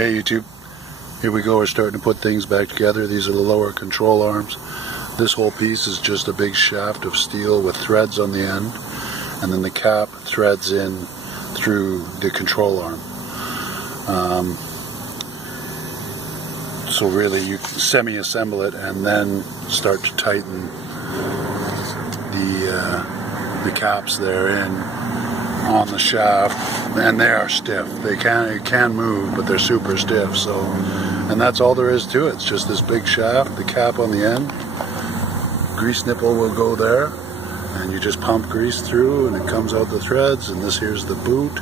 Hey YouTube, here we go, we're starting to put things back together. These are the lower control arms. This whole piece is just a big shaft of steel with threads on the end, and then the cap threads in through the control arm. So really you semi-assemble it and then start to tighten the caps there in on the shaft, and they are stiff. They can move, but they're super stiff. So, and that's all there is to it. It's just this big shaft, the cap on the end. Grease nipple will go there, and you just pump grease through, and it comes out the threads. And this here's the boot,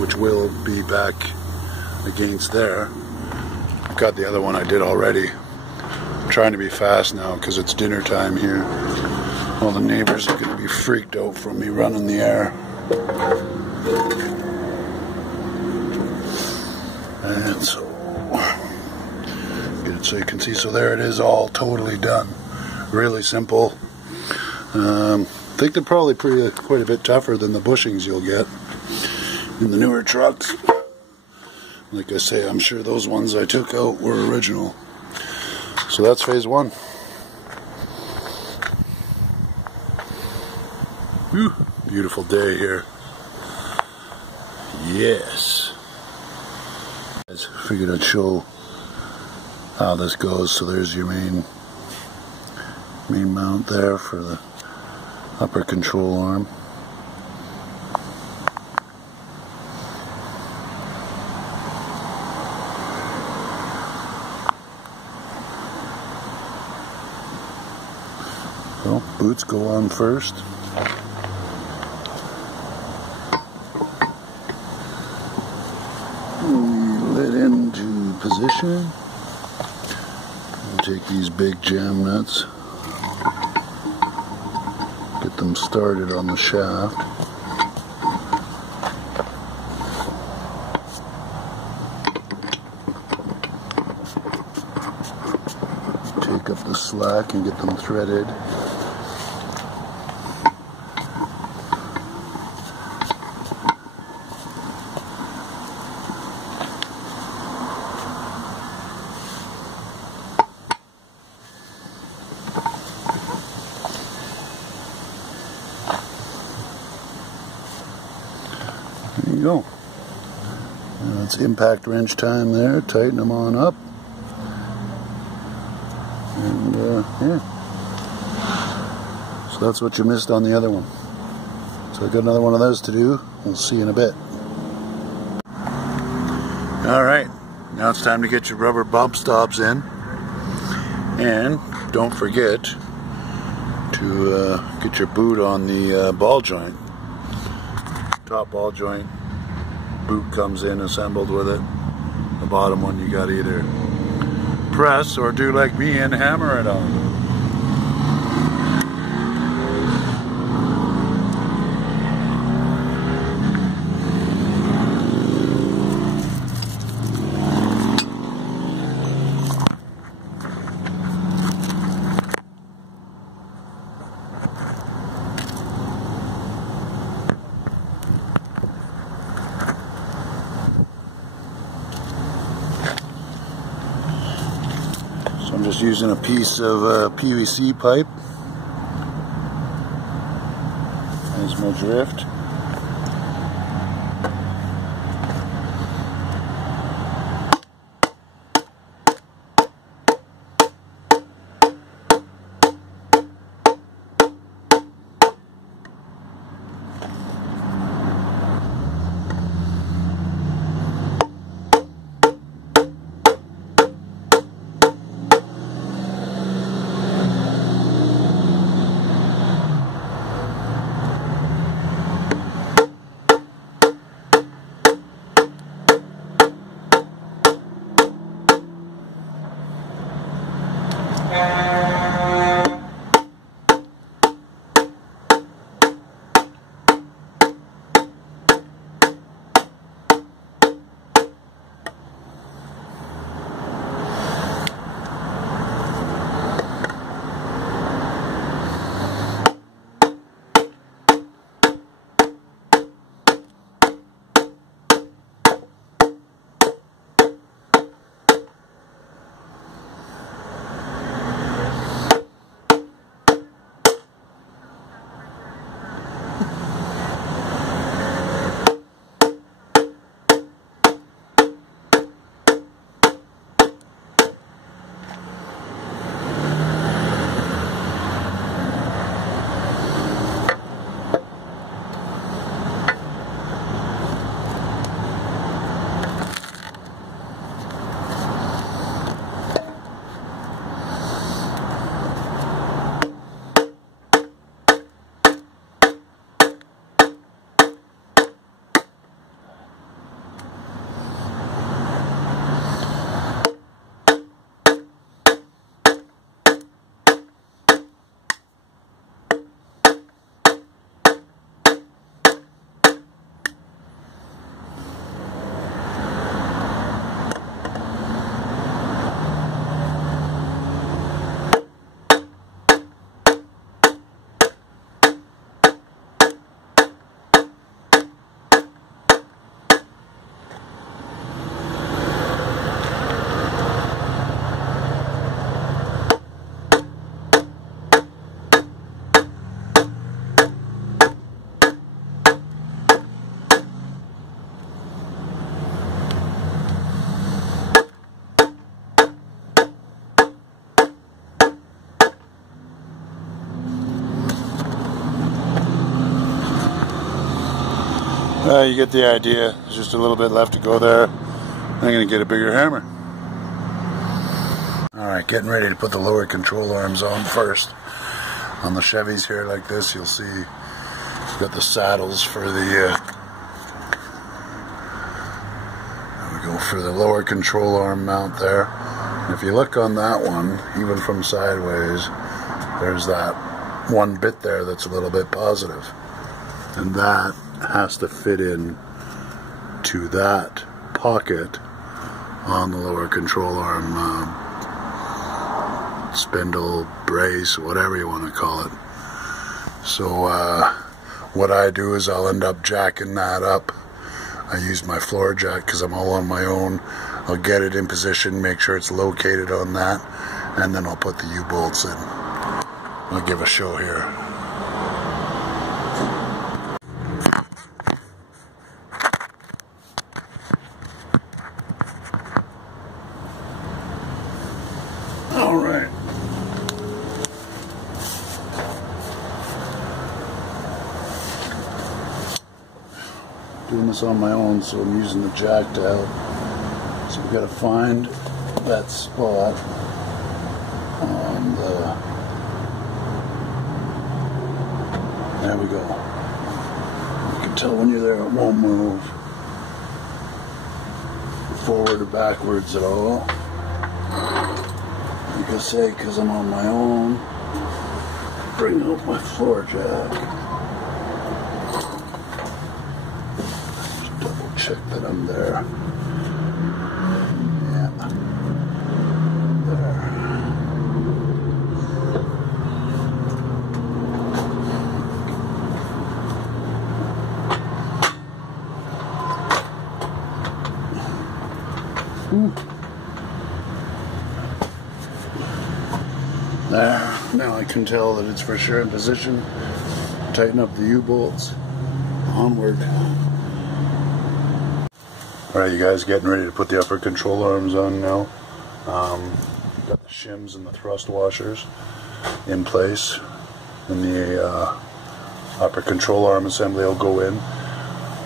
which will be back against there. I've got the other one I did already. I'm trying to be fast now because it's dinner time here. All the neighbors are going to be freaked out from me running the air. And so, get it so you can see. So there it is, all totally done. Really simple. I think they're probably quite a bit tougher than the bushings you'll get in the newer trucks. Like I say, I'm sure those ones I took out were original. So that's phase one. Whew, beautiful day here. Yes. I figured I'd show how this goes. So there's your main mount there for the upper control arm. Well, boots go on first. Wheel it into position. And take these big jam nuts. Get them started on the shaft. Take up the slack and get them threaded. There you go. Now it's impact wrench time there. Tighten them on up. And yeah. So that's what you missed on the other one. So I've got another one of those to do. We'll see you in a bit. Alright, now it's time to get your rubber bump stops in. And don't forget to get your boot on the ball joint. Top ball joint boot comes in assembled with it. The bottom one you got to either press or do like me and hammer it on. I'm just using a piece of PVC pipe as my drift. You get the idea. There's just a little bit left to go there. I'm going to get a bigger hammer. Alright, getting ready to put the lower control arms on first. On the Chevys here like this, you'll see we've got the saddles for the there we go, for the lower control arm mount there. And if you look on that one, even from sideways, there's that one bit there that's a little bit positive. And that has to fit in to that pocket on the lower control arm spindle, brace, whatever you want to call it. So what I do is I'll end up jacking that up. I use my floor jack because I'm all on my own. I'll get it in position, make sure it's located on that, and then I'll put the U-bolts in. I'll give a show here. Alright. Doing this on my own, so I'm using the jack to help. So we've got to find that spot on the... There we go. You can tell when you're there, it won't move forward or backwards at all. Like I say, because I'm on my own, bring out my floor jack. Just double check that I'm there. Yeah. There. There. Now I can tell that it's for sure in position. Tighten up the U-bolts. Onward. Alright, you guys, getting ready to put the upper control arms on now. Got the shims and the thrust washers in place. And the upper control arm assembly will go in.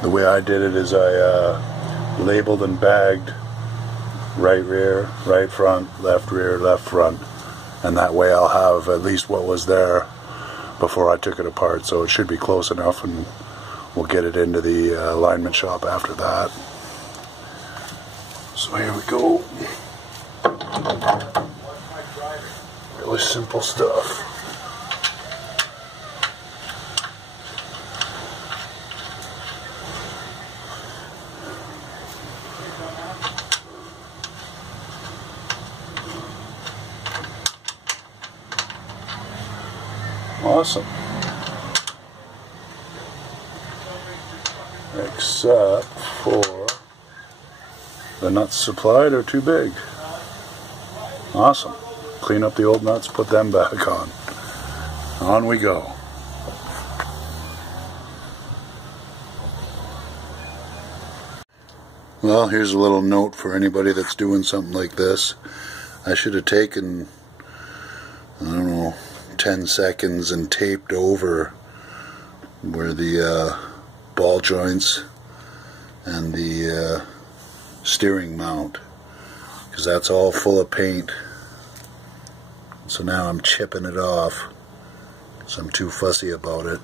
The way I did it is I labeled and bagged right rear, right front, left rear, left front. And that way I'll have at least what was there before I took it apart. So it should be close enough, and we'll get it into the alignment shop after that. So here we go. Really simple stuff. Awesome. Except for the nuts supplied are too big. Awesome. Clean up the old nuts, put them back on. On we go. Well, here's a little note for anybody that's doing something like this. I should have taken, I don't know, 10 seconds and taped over where the ball joints and the steering mount, because that's all full of paint. So now I'm chipping it off, so I'm too fussy about it.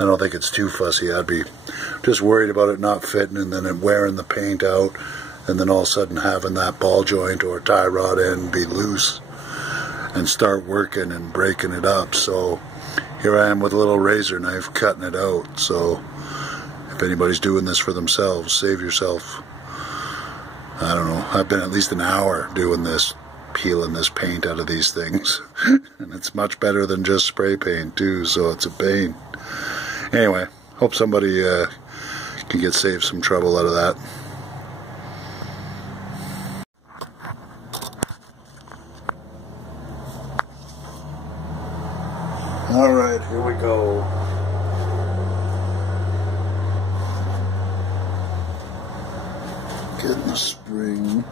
I don't think it's too fussy. I'd be just worried about it not fitting and then it wearing the paint out, and then all of a sudden having that ball joint or tie rod end be loose and start working and breaking it up. So here I am with a little razor knife cutting it out. So if anybody's doing this for themselves, save yourself, I don't know, I've been at least an hour doing this, peeling this paint out of these things. And it's much better than just spray paint too, so it's a pain. Anyway, hope somebody can get saved some trouble out of that. Alright, here we go. Getting the spring.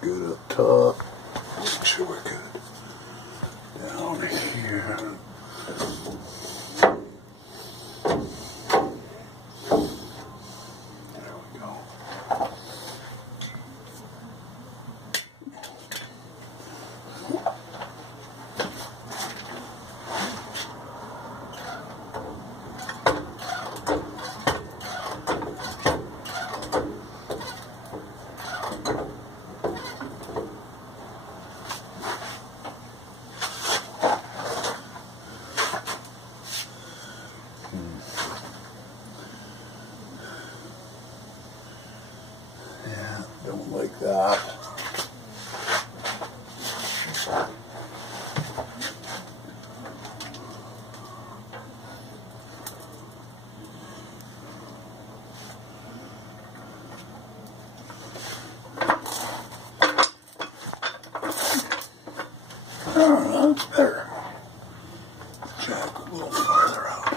good up top. Make sure we're good down here. There we go. Yeah, don't like that. Oh, that's better. Jack a little farther out.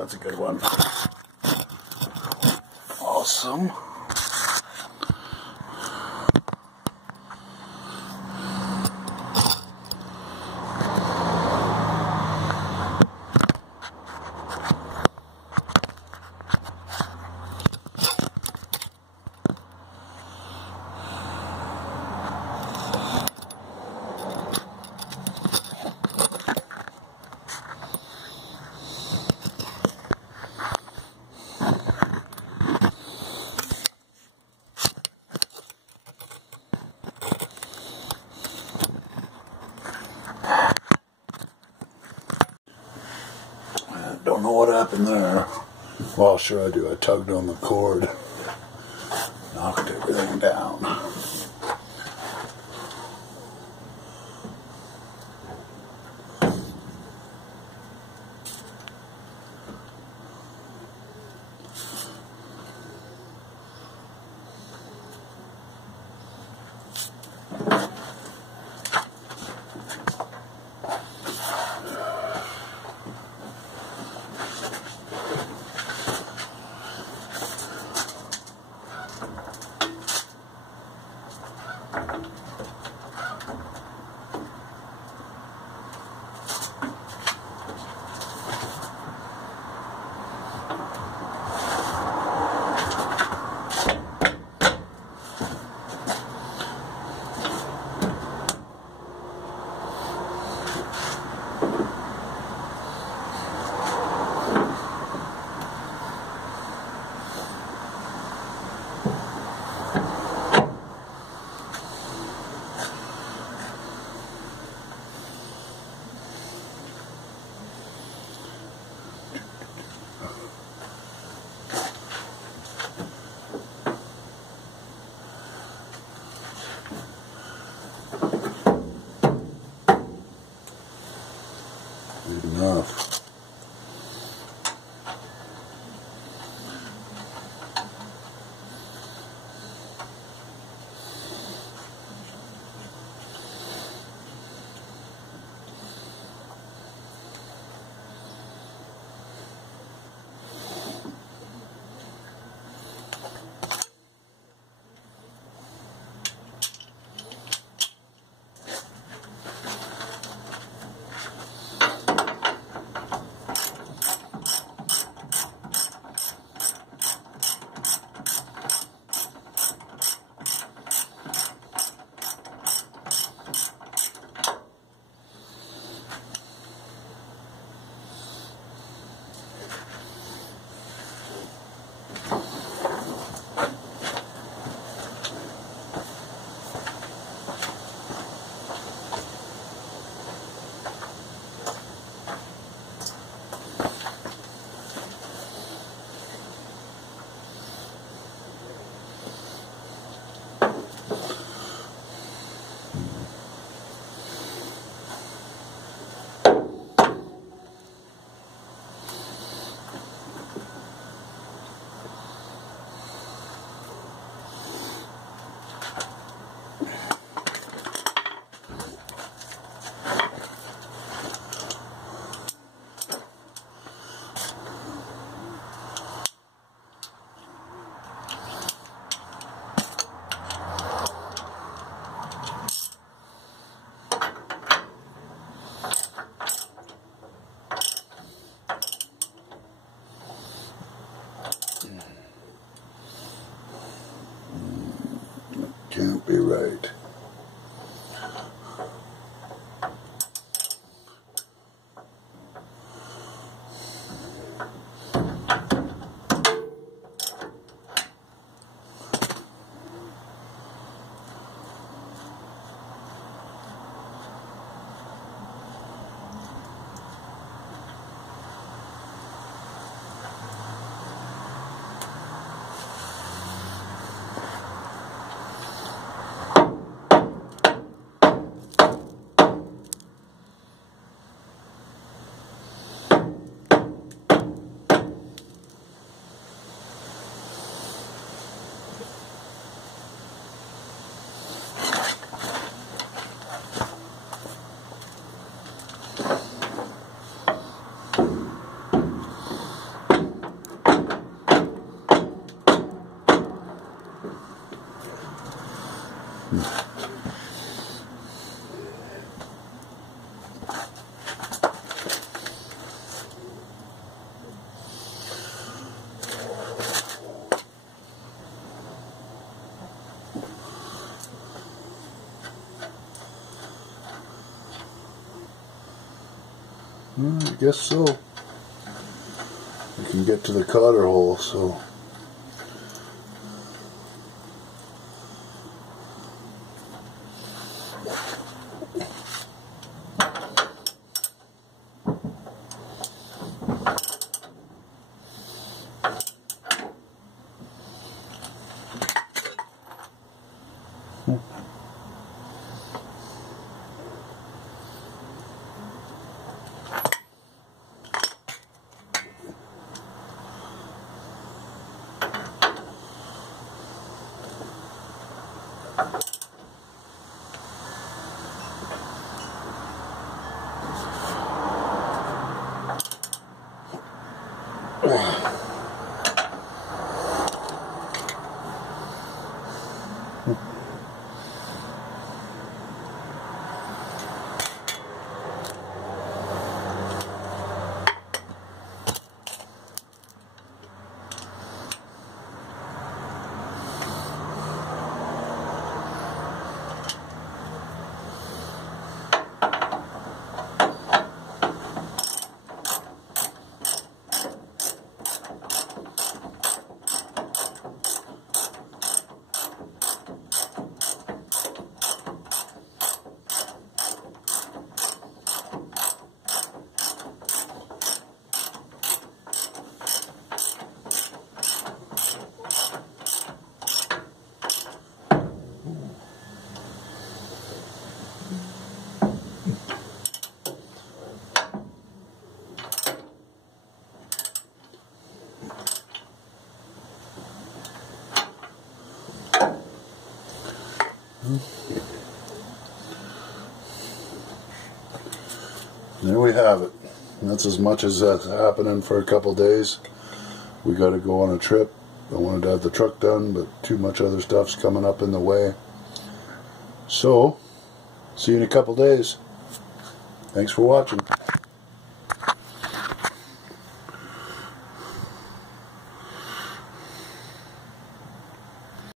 That's a good one. Awesome. Don't know what happened there. Well, sure I do. I tugged on the cord, knocked everything down. Enough. Can't be right. I guess so. We can get to the cotter hole, so. There we have it. That's as much as that's happening for a couple days. We got to go on a trip. I wanted to have the truck done, but too much other stuff's coming up in the way. So, see you in a couple days. Thanks for watching.